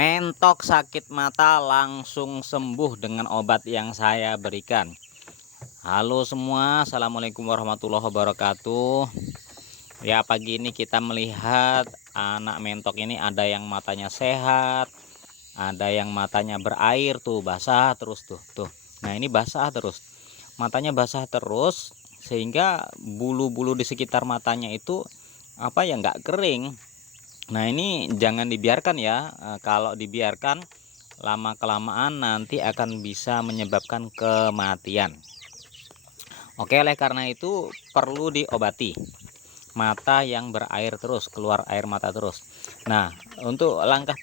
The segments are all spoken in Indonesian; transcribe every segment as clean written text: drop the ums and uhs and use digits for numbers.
Mentok sakit mata langsung sembuh dengan obat yang saya berikan. Halo semua, assalamualaikum warahmatullahi wabarakatuh. Ya, pagi ini kita melihat anak mentok ini ada yang matanya sehat, ada yang matanya berair tuh, basah terus tuh. Nah, ini basah terus. Matanya basah terus sehingga bulu-bulu di sekitar matanya itu nggak kering. Nah, ini jangan dibiarkan ya. Kalau dibiarkan lama kelamaan nanti akan bisa menyebabkan kematian. Oke, oleh karena itu perlu diobati mata yang berair terus, keluar air mata terus. Nah, untuk langkah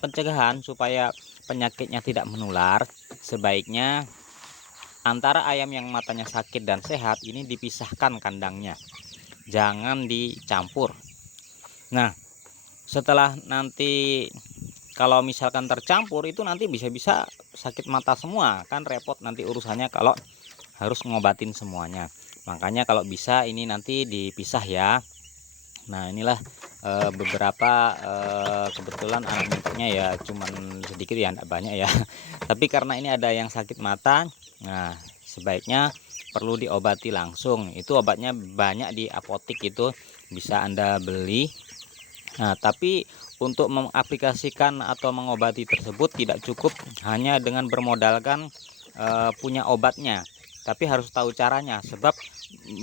pencegahan supaya penyakitnya tidak menular, sebaiknya antara ayam yang matanya sakit dan sehat ini dipisahkan kandangnya, jangan dicampur. Nah, setelah nanti kalau misalkan tercampur itu nanti bisa-bisa sakit mata semua, kan repot nanti urusannya kalau harus ngobatin semuanya. Makanya kalau bisa ini nanti dipisah ya. Nah, inilah beberapa kebetulan anak mentoknya ya cuman sedikit ya, enggak banyak ya. Tapi karena ini ada yang sakit mata, nah sebaiknya perlu diobati langsung. Itu obatnya banyak di apotek, itu bisa Anda beli. Nah, tapi untuk mengaplikasikan atau mengobati tersebut tidak cukup hanya dengan bermodalkan punya obatnya, tapi harus tahu caranya. Sebab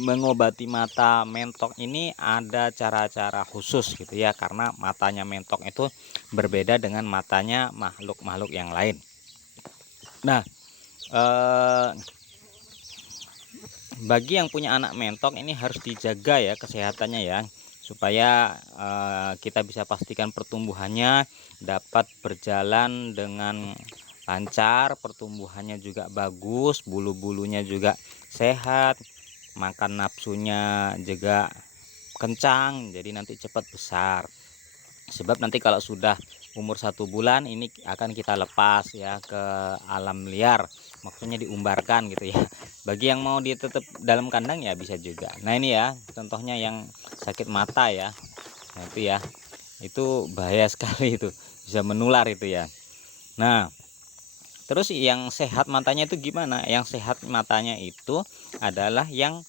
mengobati mata mentok ini ada cara-cara khusus gitu ya, karena matanya mentok itu berbeda dengan matanya makhluk-makhluk yang lain. Nah, bagi yang punya anak mentok ini harus dijaga ya kesehatannya ya, supaya kita bisa pastikan pertumbuhannya dapat berjalan dengan lancar, pertumbuhannya juga bagus, bulu-bulunya juga sehat, makan nafsunya juga kencang, jadi nanti cepat besar. Sebab nanti kalau sudah umur 1 bulan ini akan kita lepas ya ke alam liar, maksudnya diumbarkan gitu ya. Bagi yang mau dia tetap dalam kandang ya bisa juga. Nah, ini ya contohnya yang sakit mata ya. Nah, itu bahaya sekali, itu bisa menular itu ya. Nah, terus yang sehat matanya itu gimana? Yang sehat matanya itu adalah yang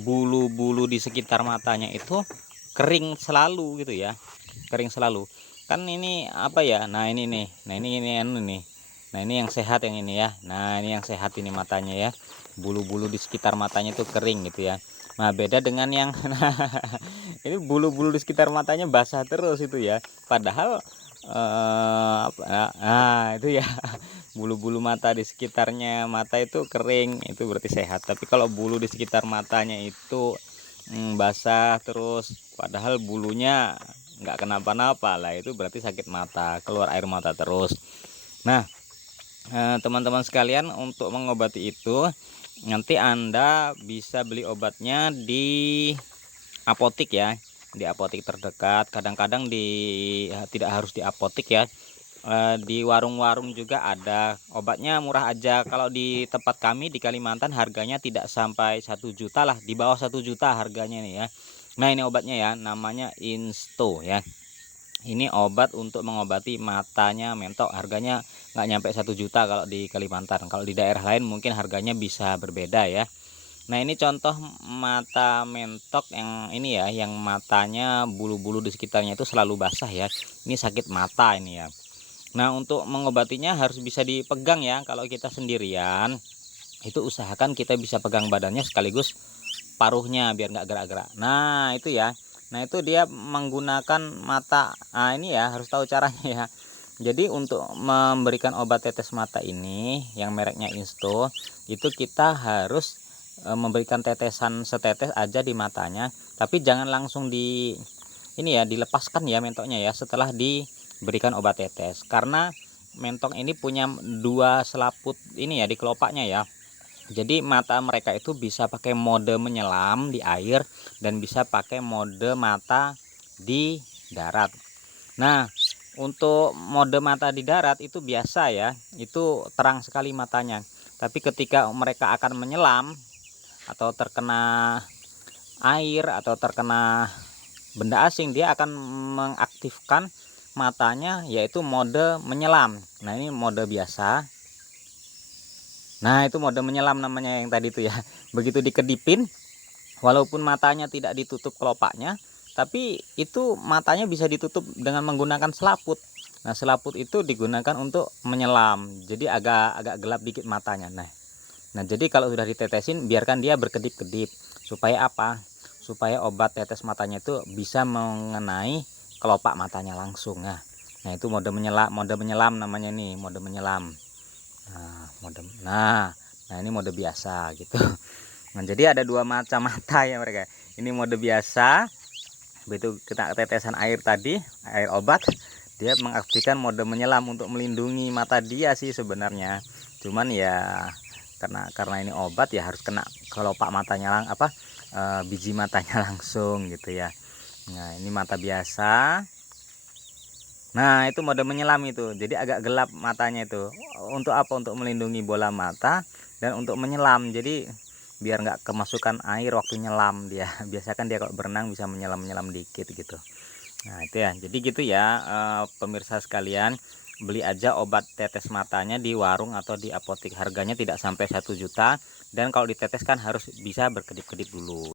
bulu-bulu di sekitar matanya itu kering selalu gitu ya, kering selalu. Kan ini nah ini nih, nah ini yang sehat yang ini ya. Nah, ini yang sehat ini matanya ya, bulu-bulu di sekitar matanya itu kering gitu ya. Nah, beda dengan yang ini bulu-bulu di sekitar matanya basah terus itu ya, padahal itu ya bulu-bulu mata di sekitarnya mata itu kering, itu berarti sehat. Tapi kalau bulu di sekitar matanya itu basah terus padahal bulunya nggak kenapa-napa lah, itu berarti sakit mata, keluar air mata terus. Nah, teman-teman sekalian, untuk mengobati itu nanti Anda bisa beli obatnya di apotek ya, di apotek terdekat. Kadang-kadang tidak harus di apotek ya, di warung-warung juga ada obatnya, murah aja. Kalau di tempat kami di Kalimantan harganya tidak sampai 1 juta lah, di bawah 1 juta harganya nih ya. Nah, ini obatnya ya, namanya Insto ya. Ini obat untuk mengobati matanya mentok, harganya nggak nyampe 1 juta kalau di Kalimantan. Kalau di daerah lain mungkin harganya bisa berbeda ya. Nah, ini contoh mata mentok yang ini ya, yang matanya bulu-bulu di sekitarnya itu selalu basah ya. Ini sakit mata ini ya. Nah, untuk mengobatinya harus bisa dipegang ya. Kalau kita sendirian itu usahakan kita bisa pegang badannya sekaligus paruhnya biar nggak gerak-gerak. Nah, itu ya. Nah, itu dia menggunakan mata. Nah, ini ya harus tahu caranya ya. Jadi untuk memberikan obat tetes mata ini yang mereknya Insto, itu kita harus memberikan tetesan setetes aja di matanya, tapi jangan langsung dilepaskan ya mentoknya ya setelah diberikan obat tetes, karena mentok ini punya 2 selaput ini ya di kelopaknya ya. Jadi mata mereka itu bisa pakai mode menyelam di air dan bisa pakai mode mata di darat. Nah, untuk mode mata di darat itu biasa ya, itu terang sekali matanya. Tapi ketika mereka akan menyelam atau terkena air atau terkena benda asing, dia akan mengaktifkan matanya yaitu mode menyelam. Nah ini mode biasa. Nah itu mode menyelam namanya yang tadi itu ya. Begitu dikedipin, walaupun matanya tidak ditutup kelopaknya, tapi itu matanya bisa ditutup dengan menggunakan selaput. Nah selaput itu digunakan untuk menyelam, jadi agak gelap dikit matanya. Nah jadi kalau sudah ditetesin, biarkan dia berkedip-kedip. Supaya apa? Supaya obat tetes matanya itu bisa mengenai kelopak matanya langsung. Nah itu mode menyelam namanya nih, mode menyelam. Nah ini mode biasa gitu. Nah jadi ada dua macam mata ya mereka. Ini mode biasa, begitu kita tetesan air tadi, air obat, dia mengaktifkan mode menyelam untuk melindungi mata dia sih sebenarnya. Cuman ya karena ini obat ya harus kena kelopak matanya biji matanya langsung gitu ya. Nah ini mata biasa. Nah itu mode menyelam itu, jadi agak gelap matanya itu. Untuk apa? Untuk melindungi bola mata dan untuk menyelam, jadi biar nggak kemasukan air waktu nyelam dia. Biasa kan dia kalau berenang bisa menyelam dikit gitu. Nah itu ya, jadi gitu ya pemirsa sekalian, beli aja obat tetes matanya di warung atau di apotek, harganya tidak sampai 1 juta, dan kalau diteteskan harus bisa berkedip-kedip dulu.